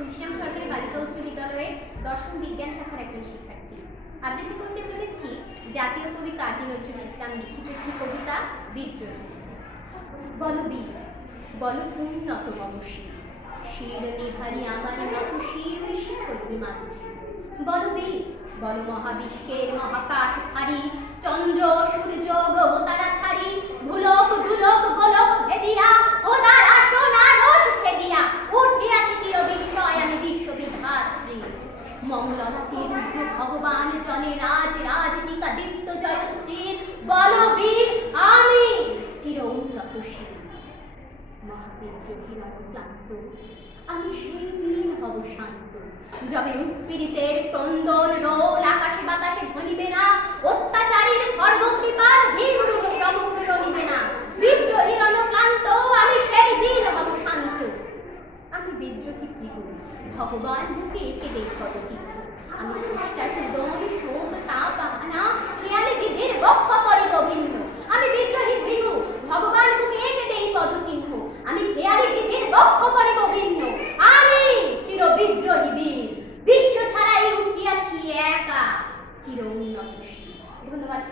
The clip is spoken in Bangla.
তুলসীরাম সরকারি বালিকা উচ্চ বিদ্যালয়ে দশম বিজ্ঞান শাখার একজন শিক্ষার্থী। আবৃত্তি করতে চলেছি জাতীয় কবি কাজী নজরুল ইসলাম লিখিত একটি কবিতা বিদ্রোহ। বলো বীর, বলো উন্নত মম শির, শির নিহারি আমারি নত শির ওই শিখরি মাতৃ। বলো বীর, বলো মহাবিশ্বের মহাকাশ ভারী, চন্দ্র সূর্য গ্রহ তারা ছাড়ি, ভুলক দুলক গোলক ভেদিয়া খোদার আসন আরশ ছেদিয়া উঠিয়াছি চির বিস্ময় আমি বিশ্ববিধাত্রী। মঙ্গলনাথে রুদ্র ভগবান জনে রাজ রাজ টিকা দীপ্ত জয়শ্রীর। বলো বীর, আমি চির উন্নত শির, মহাবিদ্রোহীর ক্লান্ত আমি সেই দিন হব শান্ত, যবে উৎপীড়িতের ক্রন্দন রোল আকাশে বাতাসে ভনিবে না, অত্যাচারীর খড়গ কৃপার ভীরু প্রমুখ রনিবে না। বিদ্রোহীর ক্লান্ত আমি সেই দিন হব শান্ত। আমি বিদ্রোহী ভৃগু, ভগবান বুকে এঁকে দেই পদচিহ্ন। আমি স্রষ্টার সুদন শোক তাপ বাহানা খেয়ালে বিধির বক্ষ করিব ভিন্ন। আমি বিদ্রোহী ভৃগু, ভগবান বুকে এঁকে দেই পদচিহ্ন। আমি খেয়ালি বিধির বক্ষ করিব ভিন্ন। আমি চির বিদ্রোহী বীর, বিশ্ব ছাড়াই উঠিয়াছি একা চির উন্নত শির। ধন্যবাদ।